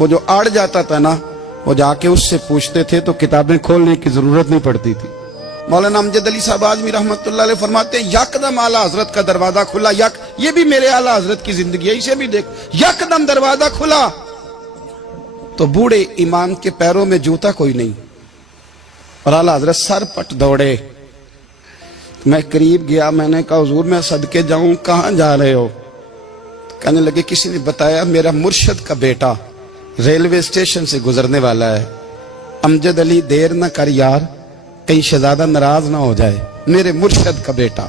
وہ جو اڑ جاتا تھا نا وہ جا کے اس سے پوچھتے تھے تو کتابیں کھولنے کی ضرورت نہیں پڑتی تھی. مولانا امجد علی صاحب اعظمی رحمۃ اللہ علیہ فرماتے ہیں یکدم اعلیٰ حضرت کا دروازہ کھلا. یہ بھی میرے اعلیٰ حضرت کی زندگی ہے, اسے بھی دیکھ. یکدم دروازہ کھلا تو بوڑھے امام کے پیروں میں جوتا کوئی نہیں اور اعلیٰ حضرت سر پٹ دوڑے. میں قریب گیا, میں نے کہا حضور میں صدقے جاؤں, کہاں جا رہے ہو؟ کہنے لگے کسی نے بتایا میرا مرشد کا بیٹا ریلوے اسٹیشن سے گزرنے والا ہے. امجد علی دیر نہ کر یار, کہیں شہزادہ ناراض نہ ہو جائے. میرے مرشد کا بیٹا,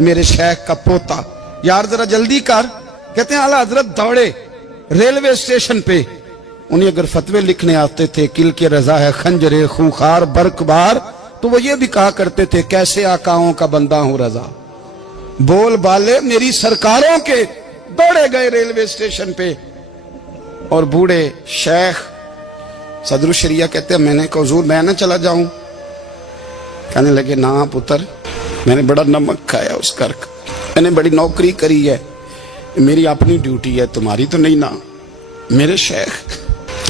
میرے شیخ کا پوتا, یار ذرا جلدی کر. کہتے ہیں اعلیٰ حضرت دوڑے ریلوے اسٹیشن پہ. انہیں اگر فتوے لکھنے آتے تھے کل کی رضا ہے خنجر خونخوار برق بار, تو وہ یہ بھی کہا کرتے تھے کیسے آقاؤں کا بندہ ہوں رضا. بول بالے میری سرکاروں کے. دوڑے گئے ریلوے اسٹیشن پہ اور بوڑھے شیخ صدر الشریعہ کہتے ہیں میں نے کہا حضور میں نہ چلا جاؤں؟ کہنے لگے نہ پتر, میں نے بڑا نمک کھایا اس گھر کا, میں نے بڑی نوکری کری ہے, میری اپنی ڈیوٹی ہے, تمہاری تو نہیں نا. میرے شیخ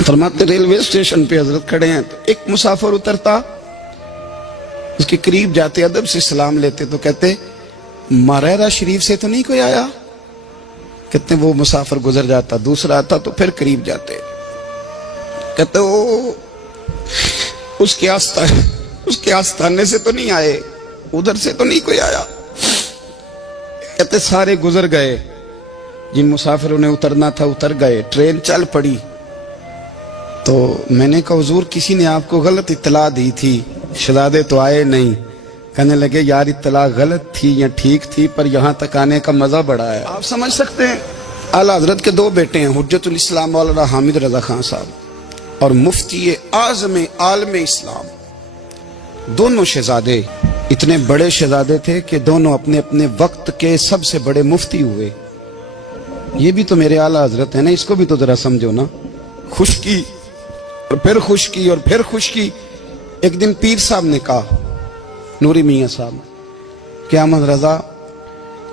فرماتے ریلوے اسٹیشن پہ حضرت کھڑے ہیں تو ایک مسافر اترتا, اس کے قریب جاتے ادب سے سلام لیتے تو کہتے ماریرا شریف سے تو نہیں کوئی آیا؟ کہتے وہ مسافر گزر جاتا, دوسرا آتا تو پھر قریب جاتے, کہتے وہ اس کے آستانے سے تو نہیں آئے, ادھر سے تو نہیں کوئی آیا. کہتے سارے گزر گئے, جن مسافروں نے اترنا تھا اتر گئے, ٹرین چل پڑی. تو میں نے کہا حضور کسی نے آپ کو غلط اطلاع دی تھی, شہزادے تو آئے نہیں. کہنے لگے یار اطلاع غلط تھی یا ٹھیک تھی, پر یہاں تک آنے کا مزہ بڑا ہے. آپ سمجھ سکتے ہیں اعلیٰ حضرت کے دو بیٹے ہیں, حجت الاسلام مولانا حامد رضا خان صاحب اور مفتی اعظم عالم اسلام. دونوں شہزادے اتنے بڑے شہزادے تھے کہ دونوں اپنے اپنے وقت کے سب سے بڑے مفتی ہوئے. یہ بھی تو میرے اعلیٰ حضرت ہیں نا, اس کو بھی تو ذرا سمجھو نا. خشکی اور پھر خشکی اور پھر خشکی. ایک دن پیر صاحب نے کہا, نوری میاں صاحب, کہ احمد رضا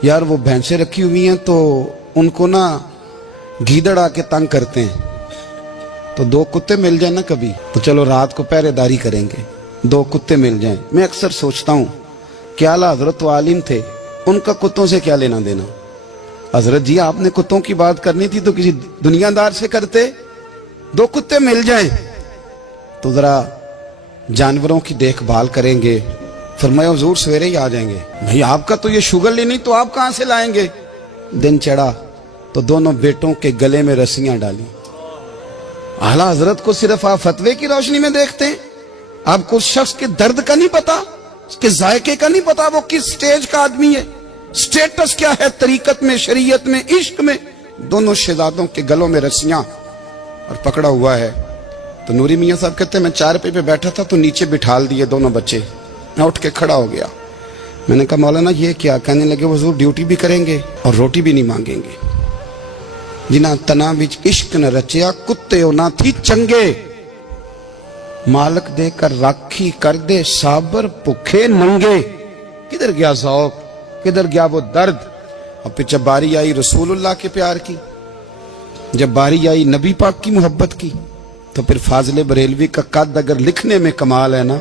یار وہ بھینسیں رکھی ہوئی ہیں تو ان کو نا گیدڑ آ کے تنگ کرتے ہیں, تو دو کتے مل جائیں نا کبھی تو چلو رات کو پہرے داری کریں گے, دو کتے مل جائیں. میں اکثر سوچتا ہوں کہ اعلیٰ حضرت تو عالم تھے, ان کا کتوں سے کیا لینا دینا؟ حضرت جی آپ نے کتوں کی بات کرنی تھی تو کسی دنیا دار سے کرتے. دو کتے مل جائیں تو ذرا جانوروں کی دیکھ بھال کریں گے. فرمایا حضور سویرے ہی آ جائیں گے. بھئی آپ کا تو یہ شوگر لینی, تو آپ کہاں سے لائیں گے؟ دن چڑھا تو دونوں بیٹوں کے گلے میں رسیاں ڈالی. اعلیٰ حضرت کو صرف آپ فتوے کی روشنی میں دیکھتے ہیں, آپ کو اس شخص کے درد کا نہیں پتا, اس کے ذائقے کا نہیں پتا, وہ کس سٹیج کا آدمی ہے, سٹیٹس کیا ہے طریقت میں, شریعت میں, عشق میں. دونوں شہزادوں کے گلوں میں رسیاں اور پکڑا ہوا ہے. تو نوری میاں صاحب کہتے ہیں میں چارپائی پہ بیٹھا تھا تو نیچے بٹھال دیے دونوں بچے. میں اٹھ کے کھڑا ہو گیا, میں نے کہا مولانا یہ کیا؟ کہنے لگے حضور ڈیوٹی بھی کریں گے اور روٹی بھی نہیں مانگیں گے. جنہ تنا بچ عشق نہ رچیا کتے ہو نہ تھی چنگے, مالک دے کر راکھی کر دے صابر بھوکے ننگے. کدھر گیا ذوق, کدھر گیا وہ درد؟ اور پھر جب باری آئی رسول اللہ کے پیار کی, جب باری آئی نبی پاک کی محبت کی, تو پھر فاضل بریلوی کا قد اگر لکھنے میں کمال ہے نا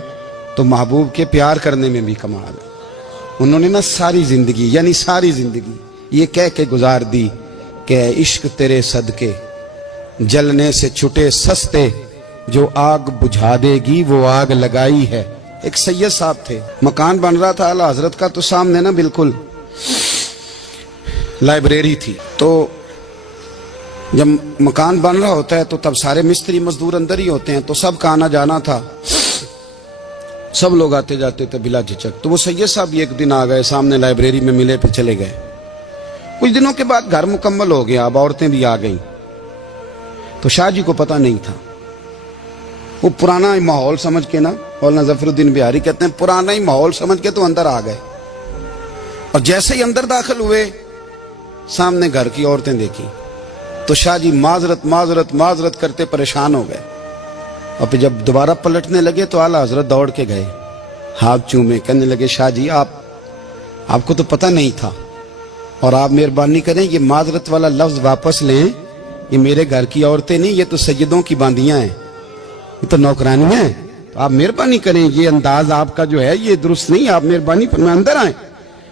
تو محبوب کے پیار کرنے میں بھی کمال ہے. انہوں نے نا ساری زندگی یعنی ساری زندگی یہ کہہ کے گزار دی کہ عشق تیرے صدقے جلنے سے چھٹے سستے, جو آگ بجھا دے گی وہ آگ لگائی ہے. ایک سید صاحب تھے, مکان بن رہا تھا اعلیٰ حضرت کا, تو سامنے نا بالکل لائبریری تھی. تو جب مکان بن رہا ہوتا ہے تو تب سارے مستری مزدور اندر ہی ہوتے ہیں, تو سب کا آنا جانا تھا, سب لوگ آتے جاتے تھے بلا جھجک. تو وہ سید صاحب بھی ایک دن آ گئے, سامنے لائبریری میں ملے, پھر چلے گئے. کچھ دنوں کے بعد گھر مکمل ہو گیا, اب عورتیں بھی آ گئیں. تو شاہ جی کو پتہ نہیں تھا, وہ پرانا ہی ماحول سمجھ کے نا, مولانا ظفر الدین بہاری کہتے ہیں پرانا ہی ماحول سمجھ کے تو اندر آ گئے. اور جیسے ہی اندر داخل ہوئے سامنے گھر کی عورتیں دیکھی تو شاہ جی معذرت معذرت معذرت کرتے پریشان ہو گئے. اور پھر جب دوبارہ پلٹنے لگے تو اعلیٰ حضرت دوڑ کے گئے, ہاتھ چومے, کہنے لگے شاہ جی آپ کو تو پتہ نہیں تھا, اور آپ مہربانی کریں یہ معذرت والا لفظ واپس لیں, یہ میرے گھر کی عورتیں نہیں، یہ تو سیدوں کی باندیاں ہیں، یہ تو نوکرانی ہیں، تو آپ مہربانی کریں، یہ انداز آپ کا جو ہے یہ درست نہیں، آپ مہربانی فرمائیں اندر آئیں۔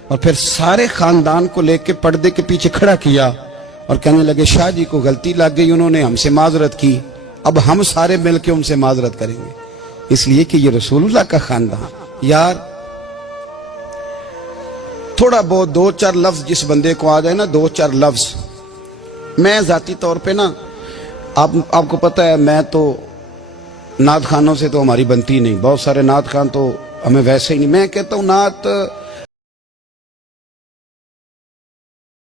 اور پھر سارے خاندان کو لے کے پردے کے پیچھے کھڑا کیا اور کہنے لگے شاہ جی کو غلطی لگ گئی، انہوں نے ہم سے معذرت کی، اب ہم سارے مل کے ان سے معذرت کریں گے، اس لیے کہ یہ رسول اللہ کا خاندان۔ یار تھوڑا بہت دو چار لفظ جس بندے کو آ جائے نا، دو چار لفظ، میں ذاتی طور پہ نا آپ کو پتہ ہے میں تو نعت خانوں سے تو ہماری بنتی نہیں، بہت سارے نعت خان تو ہمیں ویسے ہی نہیں، میں کہتا ہوں نعت